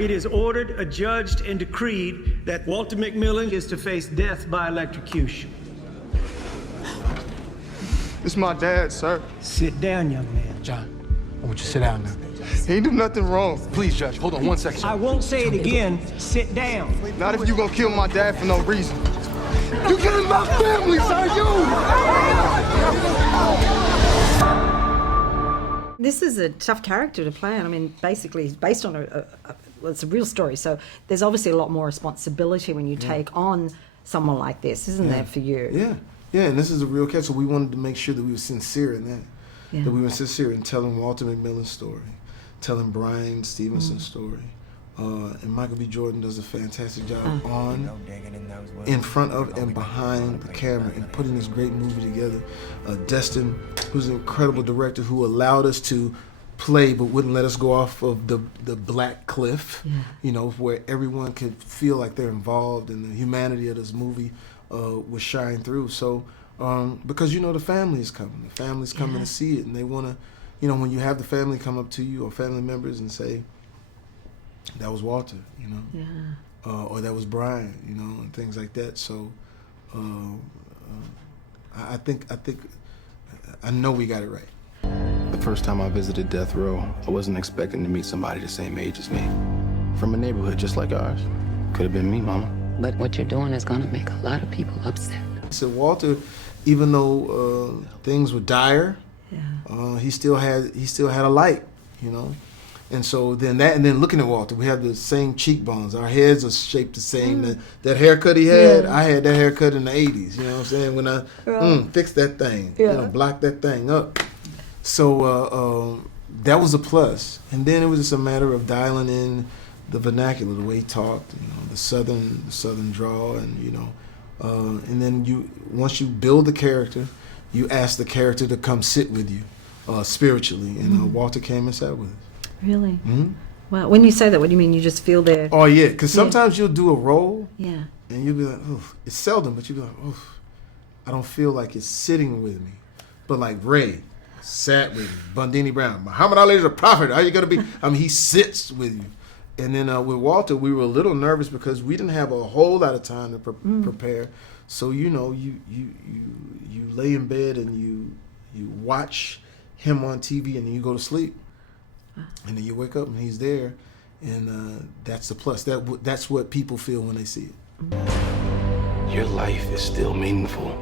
It is ordered, adjudged, and decreed that Walter McMillian is to face death by electrocution. This is my dad, sir. Sit down, young man. John, I want you to sit down now. He ain't do nothing wrong. Please, Judge, hold on 1 second. I won't say it again. Sit down. Not if you gonna kill my dad for no reason. You killing my family, sir, you! This is a tough character to play, and I mean, basically, it's based on well, it's a real story, so there's obviously a lot more responsibility when you take on someone like this, isn't there, for you? Yeah, and this is a real case, so we wanted to make sure that we were sincere in that. Yeah. That we were sincere in telling Walter McMillian's story, telling Brian Stevenson's story. And Michael B. Jordan does a fantastic job in front of and behind the camera and putting this great movie together. Destin, who's an incredible director who allowed us to play but wouldn't let us go off of the black cliff, you know, where everyone could feel like they're involved and the humanity of this movie would shine through. So, because you know the family is coming. The family's coming to see it, and they want to, you know, when you have the family come up to you or family members and say, that was Walter, you know, or that was Brian, you know, and things like that. So, I know we got it right. The first time I visited death row, I wasn't expecting to meet somebody the same age as me, from a neighborhood just like ours. Could have been me, Mama. But what you're doing is gonna make a lot of people upset. So Walter, even though things were dire, he still had a light, you know. And so then looking at Walter, we have the same cheekbones. Our heads are shaped the same. That haircut he had, I had that haircut in the 80s, you know what I'm saying? When I fixed that thing, you know, blocked that thing up. So that was a plus. And then it was just a matter of dialing in the vernacular, the way he talked, you know, the southern drawl, and you know, and then once you build the character, you ask the character to come sit with you spiritually, and Walter came and sat with us. Really? Well, when you say that, what do you mean? You just feel there? Oh yeah, because sometimes you'll do a role, and you'll be like, "Oof." It's seldom, but you'll be like, "Oof, I don't feel like it's sitting with me." But like Ray sat with me, Bundini Brown, Muhammad Ali is a prophet. How you gonna be? I mean, he sits with you. And then with Walter, we were a little nervous because we didn't have a whole lot of time to prepare. So you know, you lay in bed and you watch him on TV, and then you go to sleep. And then you wake up and he's there, and that's the plus. That's what people feel when they see it. Your life is still meaningful,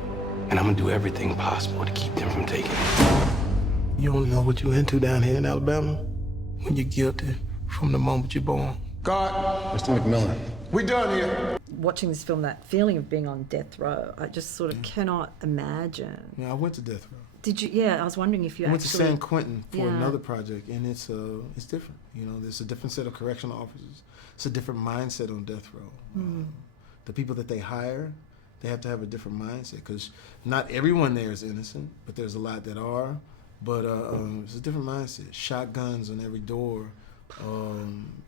and I'm gonna do everything possible to keep them from taking it. You don't know what you're into down here in Alabama when you're guilty from the moment you're born. God. Mr. McMillian. We done here. Watching this film, that feeling of being on death row, I just sort of cannot imagine. Yeah, I went to death row. Did you? Yeah, I was wondering if you I went actually... to San Quentin for another project, and it's different. You know, there's a different set of correctional officers. It's a different mindset on death row. The people that they hire, they have to have a different mindset, because not everyone there is innocent, but there's a lot that are. But it's a different mindset. Shotguns on every door.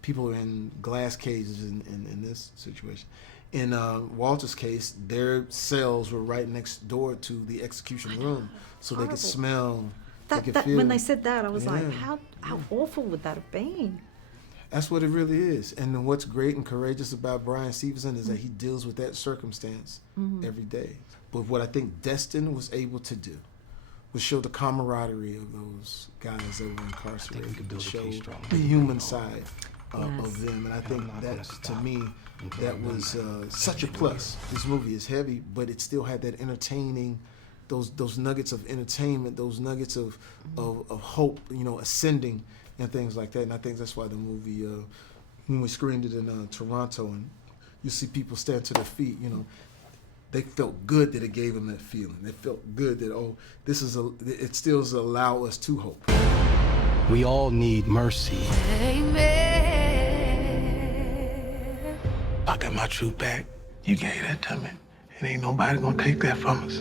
People are in glass cages in this situation. In Walter's case, their cells were right next door to the execution room, so they could smell, they could feel. When they said that, I was like, how awful would that have been? That's what it really is. And then what's great and courageous about Brian Stevenson is that he deals with that circumstance every day. But what I think Destin was able to do was show the camaraderie of those guys that were incarcerated, to show the human side of them. And I think that, to me, that was such a plus. This movie is heavy, but it still had that entertaining, those nuggets of entertainment, those nuggets of hope, you know, ascending and things like that. And I think that's why the movie, when we screened it in Toronto, and you see people stand to their feet, you know, they felt good that it gave them that feeling. They felt good that, oh, it still allow us to hope. We all need mercy. I got my truth back. You gave that to me, and ain't nobody gonna take that from us.